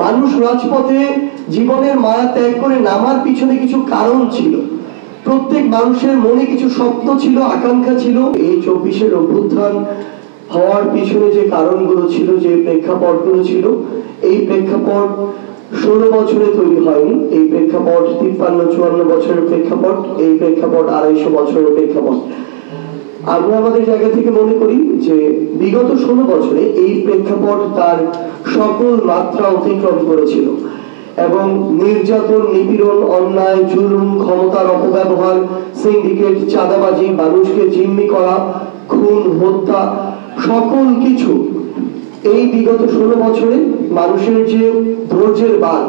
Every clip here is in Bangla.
মানুষ রাজপথে জীবনের মায়া ত্যাগ করে নামার পিছনে কিছু কারণ ছিল। প্রত্যেক মানুষের মনে কিছু স্বপ্ন ছিল, আকাঙ্ক্ষা ছিল। এই 24-এর অভ্যুত্থান হওয়ার পিছনে যে কারণগুলো ছিল, যে প্রেক্ষাপটগুলো ছিল, এই প্রেক্ষাপট 16 বছরে তৈরি হয়নি। এই প্রেক্ষাপট 53-54 বছরের প্রেক্ষাপট, এই প্রেক্ষাপট 250 বছরের প্রেক্ষাপট। আমরা আমাদের জায়গা থেকে মনে করি যে বিগত 16 বছরে এই প্রেক্ষাপট তার সকল মাত্রা অতিক্রম করেছিল এবং নির্যাতন, নিপীড়ন, অন্যায়, জুলুম, ক্ষমতার অপব্যবহার, সিন্ডিকেট, চাঁদাবাজি, মানুষকে জিম্মি করা, খুন, হত্যা, সকল কিছু এই বিগত 16 বছরে মানুষের যে ধৈর্যের বাঁধ,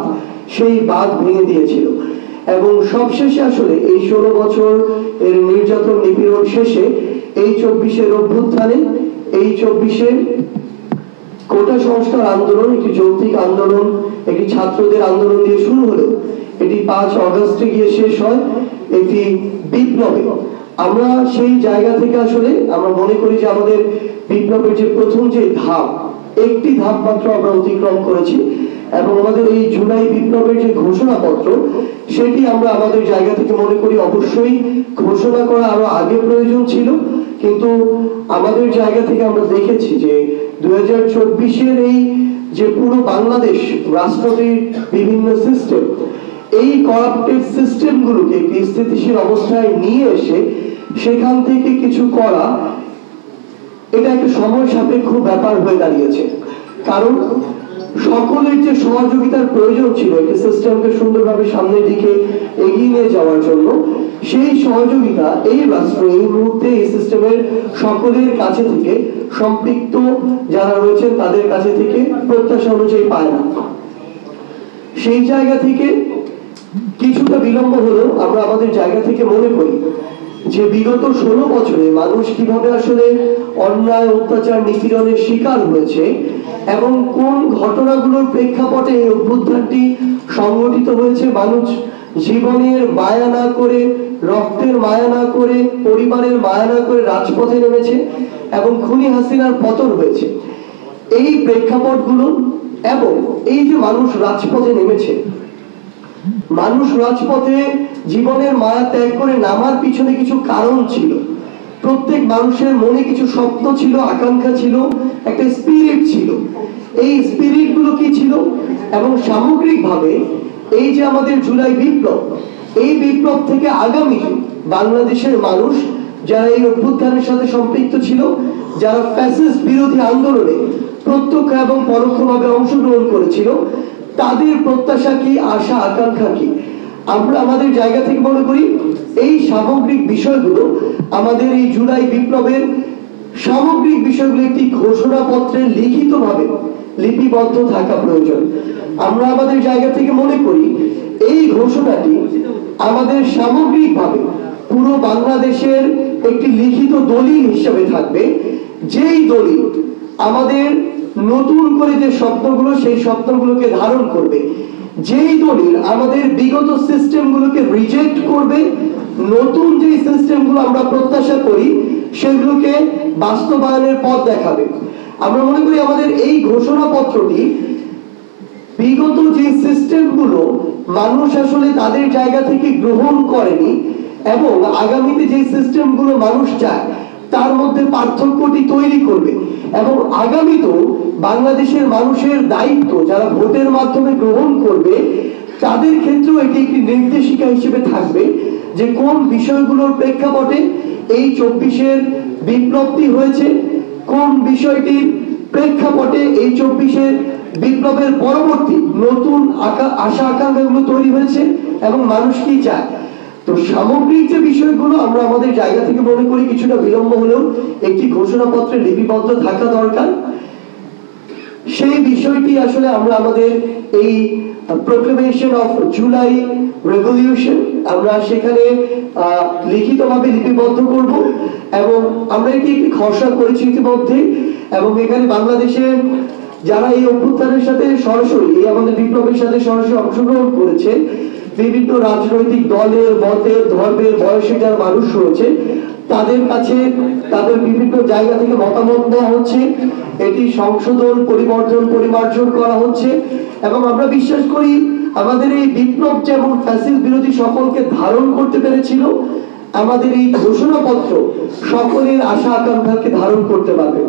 সেই বাঁধ ভেঙে দিয়েছিল। এবং সবশেষে আসলে এই 16 বছর এর নির্যাতন, নিপীড়ন শেষে এই 24-এর অভ্যুত্থানে, এই 24-এর কোটা সংস্কার আন্দোলন একটি যৌক্তিক আন্দোলন, একটি ছাত্রদের আন্দোলন দিয়ে শুরু হলো, এটি 5 অগস্টে গিয়ে শেষ হয় একটি বিপ্লবে। আমরা সেই জায়গা থেকে আসলে আমরা মনে করি যে আমাদের বিপ্লবের যে প্রথম যে ধাপ, একটি ধাপ মাত্র আমরা অতিক্রম করেছি এবং আমাদের এই জুলাই বিপ্লবের যে ঘোষণাপত্র, সেটি আমরা আমাদের জায়গা থেকে মনে করি অবশ্যই ঘোষণা করা আরো আগে প্রয়োজন ছিল। কিন্তু আমাদের জায়গা থেকে আমরা দেখেছি যে 2024-এর এই যে পুরো বাংলাদেশ রাষ্ট্রটির বিভিন্ন সিস্টেম, এই করাপ্টেড সিস্টেমগুলোকে একটি স্থিতিশীল অবস্থায় নিয়ে এসে সেখান থেকে কিছু করা, এটা একটা সময় সাপেক্ষ ব্যাপার হয়ে দাঁড়িয়েছে। কারণ সকলের যে সহযোগিতার প্রয়োজন ছিল একটি সিস্টেমকে সুন্দরভাবে সামনের দিকে এগিয়ে নিয়ে যাওয়ার জন্য, সেই সহযোগিতা এই রাষ্ট্র এই মুহূর্তে এই সিস্টেমের সকলের কাছে থেকে, সম্পৃক্ত যারা রয়েছেন তাদের কাছে থেকে প্রত্যাশা অনুযায়ী পায় না। সেই জায়গা থেকে কিছুটা বিলম্ব হলেও আমরা আমাদের জায়গা থেকে মনে করি যে বিগত 16 বছরে মানুষ কিভাবে আসলে অন্যায়, অত্যাচার, নিপীড়নের শিকার হয়েছে এবং কোন ঘটনাগুলোর প্রেক্ষাপটে এই অভ্যুত্থানটি সংগঠিত হয়েছে। মানুষ জীবনের মায়া না করে, রক্তের মায়া না করে, পরিবারের মায়া না করে রাজপথে নেমেছে এবং খুনি হাসিনার পতন হয়েছে। এই প্রেক্ষাপটগুলো এবং এই যে মানুষ রাজপথে নেমেছে, মানুষ রাজপথে জীবনের মায়া ত্যাগ করে নামার পিছনে কিছু কারণ ছিল। প্রত্যেক মানুষের মনে কিছু স্বপ্ন ছিল, আকাঙ্ক্ষা ছিল, একটা স্পিরিট ছিল। এই স্পিরিট গুলো কি ছিল এবং সামগ্রিকভাবে এই যে আমাদের জুলাই বিপ্লব, এই বিপ্লব থেকে আগামী বাংলাদেশের মানুষ যারা এই অভ্যুত্থানের সাথে সম্পৃক্ত ছিল, যারা ফ্যাসিস্ট বিরোধী আন্দোলনে প্রত্যক্ষ এবং পরোক্ষভাবে অংশগ্রহণ করেছিল, তাদের প্রত্যাশা কি, আশা, আকাঙ্ক্ষা কি। আমরা আমাদের জায়গা থেকে মনে করি এই সামগ্রিক বিষয়গুলো আমাদের এই জুলাই বিপ্লবের সামগ্রিক বিষয়গুলো একটি ঘোষণাপত্রে লিখিতভাবে লিপিবদ্ধ থাকা প্রয়োজন। আমরা আমাদের জায়গা থেকে মনে করি এই ঘোষণাটি আমাদের সামগ্রিকভাবে পুরো বাংলাদেশের একটি লিখিত দলিল হিসেবে থাকবে, যেই দলিল আমাদের নতুন করে যে স্বপ্নগুলো, সেই স্বপ্নগুলোকে ধারণ করবে, যেই দলিল আমাদের বিগত সিস্টেমগুলোকে রিজেক্ট করবে, নতুন যে সিস্টেমগুলো আমরা প্রত্যাশা করি সেগুলোকে বাস্তবায়নের পথ দেখাবে। আমরা মনে করি আমাদের এই ঘোষণাপত্রটি বিগত যে সিস্টেমগুলো মানুষ আসলে তাদের জায়গা থেকে গ্রহণ করেনি এবং আগামীতে যে সিস্টেমগুলো মানুষ চায় তার মধ্যে পার্থক্যটি তৈরি করবে এবং আগামীতেও বাংলাদেশের মানুষের দায়িত্ব যারা ভোটের মাধ্যমে গ্রহণ করবে তাদের ক্ষেত্রেও এটি একটি নির্দেশিকা হিসেবে থাকবে যে কোন বিষয়গুলোর প্রেক্ষাপটে এই 24-এর বিপ্লবটি হয়েছে, কোন বিষয়টির প্রেক্ষাপটে এই 24-এর বিপ্লবের পরবর্তী নতুন আশা আকাঙ্ক্ষাগুলো তৈরি হয়েছে এবং মানুষ কি চায়। তো সামগ্রিক যে বিষয়গুলো আমরা আমাদের জায়গা থেকে মনে করি কিছুটা বিলম্ব হলেও একটি ঘোষণাপত্রে লিপিবদ্ধ থাকা দরকার। সেই বিষয়টি আসলে আমরা আমাদের এই প্রোক্লেমেশন অফ জুলাই রেভলিউশন আমরা সেখানে লিখিতভাবে লিপিবদ্ধ করব এবং আমরা এটি একটি খসড়া করেছি ইতিমধ্যে এবং এখানে বাংলাদেশের যারা এই অভ্যুত্থানের সাথে সরাসরি এই আমাদের বিপ্লবের সাথে সরাসরি অংশগ্রহণ করেছে, বিভিন্ন রাজনৈতিক দলের, মতের, ধর্মের, বয়সে যারা মানুষ রয়েছে তাদের কাছে তাদের বিভিন্ন জায়গা থেকে মতামত নেওয়া হচ্ছে, এটি সংশোধন, পরিবর্তন, পরিমার্জন করা হচ্ছে এবং আমরা বিশ্বাস করি আমাদের এই বিপ্লব যেমন ফ্যাসিস্ট বিরোধী সকলকে ধারণ করতে পেরেছিল, আমাদের এই ঘোষণাপত্র সকলের আশা আকাঙ্ক্ষাকে ধারণ করতে পারবে।